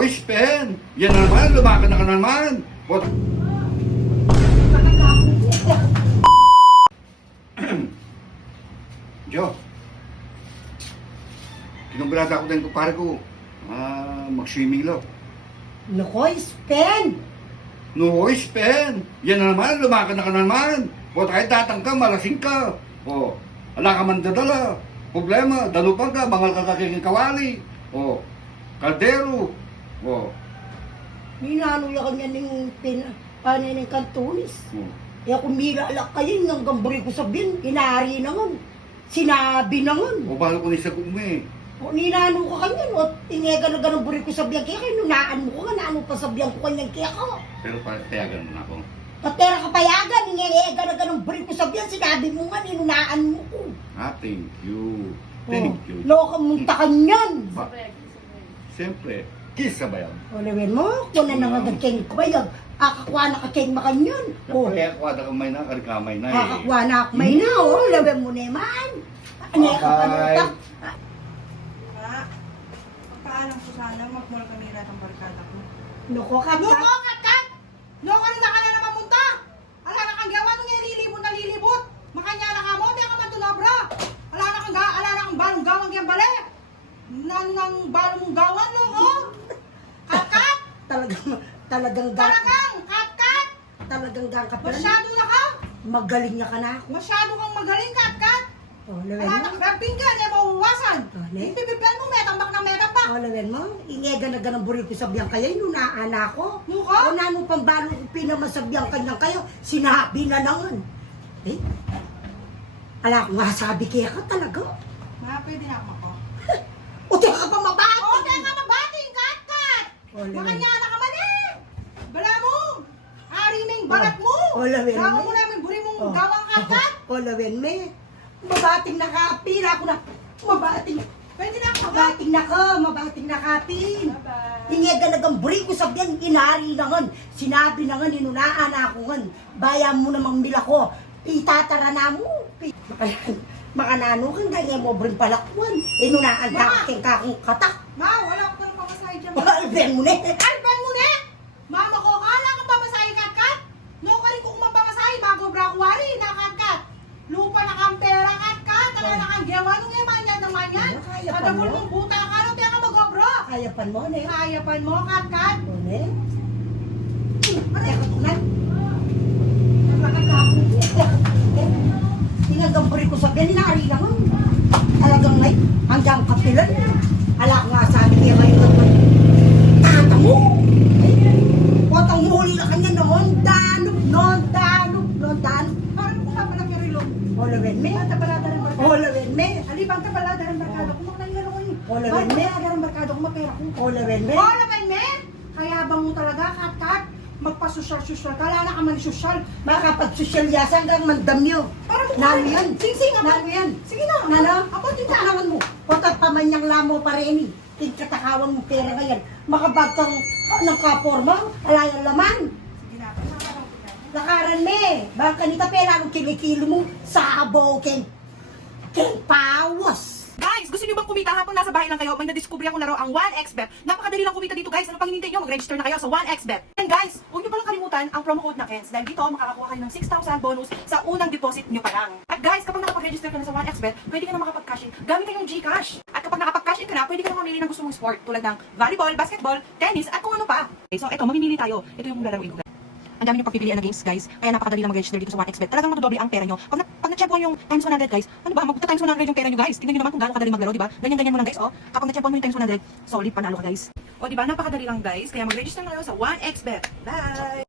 Hoy, Spen! Yan na naman, lumakan na ka naman! What? Jo, kinumbrata ako din kupare ko. Mag-swimming lang. Nakoy, Spen! No, hoy, Spen! Yan na naman, lumakan na ka naman! O, kahit datang ka, malasing ka. O, ala ka man dadala. Problema, dalupan ka, bangal ka kaking kawali. O, kaldero. O, Ninano ya kanya ng panay ng kantunis. o. Kaya kung milalak kayo, yung gambari ko sabihin, inari na ngon. Sinabi na ngon. O, balo ko ni sa kume. O ninano ka kanya, o tingega na ganang buri ko sabihan. Kaya kayo nunaan mo ko nga, naano pa sabihan ko kanyang kaya ko. Pero payagan mo na ako. Patera kapayagan, ingega na ganang buri ko sabihan. Sinabi mo nga, ninunaan mo ko. Thank you. Thank you. Loko mong takanyan. Siyempre, kiss sa bayan. O lewin mo, kung na nangagang keng kubayag, akakwa na kakeng makanyan. O, Kaya ako ada kamay na, karikamay na eh. kakakwa na akmay na, o, lewin mo naman. Ano ka pa nutak? Pagpaalam ko sana, mag-mall kami lahat ang barkada ko. Loko ka Loko ka. ka, Kat! Loko na ka na naman munta! Ala na kang gawa nung nililibot na lilibot! Makanya na ka mo, di ka man tulabra! Ala na kang balong gawang yung bali! Nang balong mong gawan, loko! Kat! Talagang Kat! Talagang gang ka pala. Masyado na ka! Magaling na ka na ako. Masyado kang magaling, Kat! O, lewin Ala mo. na ramping ka, di mauwasan! Ne? Ipipipian mo, metambak na metambak! O, lewin mo. Ingega na ganang buri ko sabihan kaya, inunaan ako. Mukha? O, nano pang balo ko pinamasabihan kanyang kayo, sinabi na naman. Eh? Ala ko nga sabi kaya ka talaga. Ma, pwede na ako. O, di ka pa mabati. Oo, kaya nga mabating, Kat! O, lewin. Makanya na ka man eh! Bala mo! Ariming balat mo! O, lewin Gawa mo. mo namin buri mong Oh. gawang Kat! O, lewin me. Mabating na kapin ako na. Mabating. Pwede na ako, Kat! Mabating na ka. Mabating na kapin. Bye-bye! Ingega nagamburi ko sabihan, inari na ngan. Sinabi na ngan, inunaan ako ngan. Bayan mo namang mila ko. Itatara na mo. Makanano kang dahil mo bring palakwan. Inunaan Ma! ka keng kakong katak. Ma, wala ko ng pamasahe dyan. Alben mo na. Alban mo na! Mama ko, kala kang pamasahe, Kat! No ka rin kung pamasahe bago brakwari na, Kat! Lupa na kang pera, Kat! Ala na kang gawa nung yaman yan naman yan! Kaya pa Kadabol mo. mong buta ka, no? Tiyan ka mag-obra! Kayapan mo na. Kayapan mo, Kat! O ne. Kaya ka tunay. Inagamburi ko sabihan, inari na ngan. Talagang may hanggang kapilan. Ala ko nga sabi kaya ngayon naman. Tata mo! Watang muli na kanya noon. Danop. Parang kung nga pala kirilong. Olawin me. Banta balada ng barkada. Olawin me. Alibang ka balada ng barkada. Kung maknangyan ako yun. Wala rin, Banta me. balada ng barkada. Kung mapera ko. Olawin me. Wala ba yun, men? Kaya bang mo talaga, Kat? Magpa-social-social. Kala na ka man social. Makapag-sosyalyasan hanggang mandamyo. Parang mukha Nalo rin. yan. Sing-sing ako. Nalo yan. Sige na. Nalo. Ako din na. Pagkangan mo. Watak pamanyang lamo pa rin. Tingkatakawan mo pera ngayon. Makabag kang ng kaporma. Alayan laman. Sige na. Lakaran me. Baka nita pera ang kilikilo mo. Sabo ken. Ken pawas. Guys, gusto niyo bang kumita habang nasa bahay lang kayo? May na-discover ako laro ang 1xBet. Napakadali lang kumita dito guys. Ano pang hinihintay niyo? Mag-register na kayo sa 1xBet. And guys, huwag niyo palang kalimutan ang promo code na KENS. Dahil dito makakakuha kayo ng 6,000 bonus sa unang deposit niyo pa lang. At guys, kapag nakapag-register ka na sa 1xBet, pwede ka na makapag-cash in gamit yung GCash. At kapag nakapag-cash in ka na, pwede ka na mamili ng gusto mong sport tulad ng volleyball, basketball, tennis, at kung ano pa. Okay, so eto, mamimili tayo. Ito yung lalaruin ko. Ang dami niyong pagpipilian na games, guys. Kaya napakadali lang mag-register dito sa 1xBet. Talagang madodoble ang pera niyo. Pag na-champion yung times 100, guys, ano ba? Magta-times 100 yung pera niyo, guys. Tingnan niyo naman kung gaano kadali maglaro, di ba? Ganyan-ganyan mo lang, guys, oh. Kapag na-champion mo yung times 100, solid panalo ka, guys. O, di ba? Napakadali lang, guys. Kaya mag-register na kayo sa 1xBet. Bye!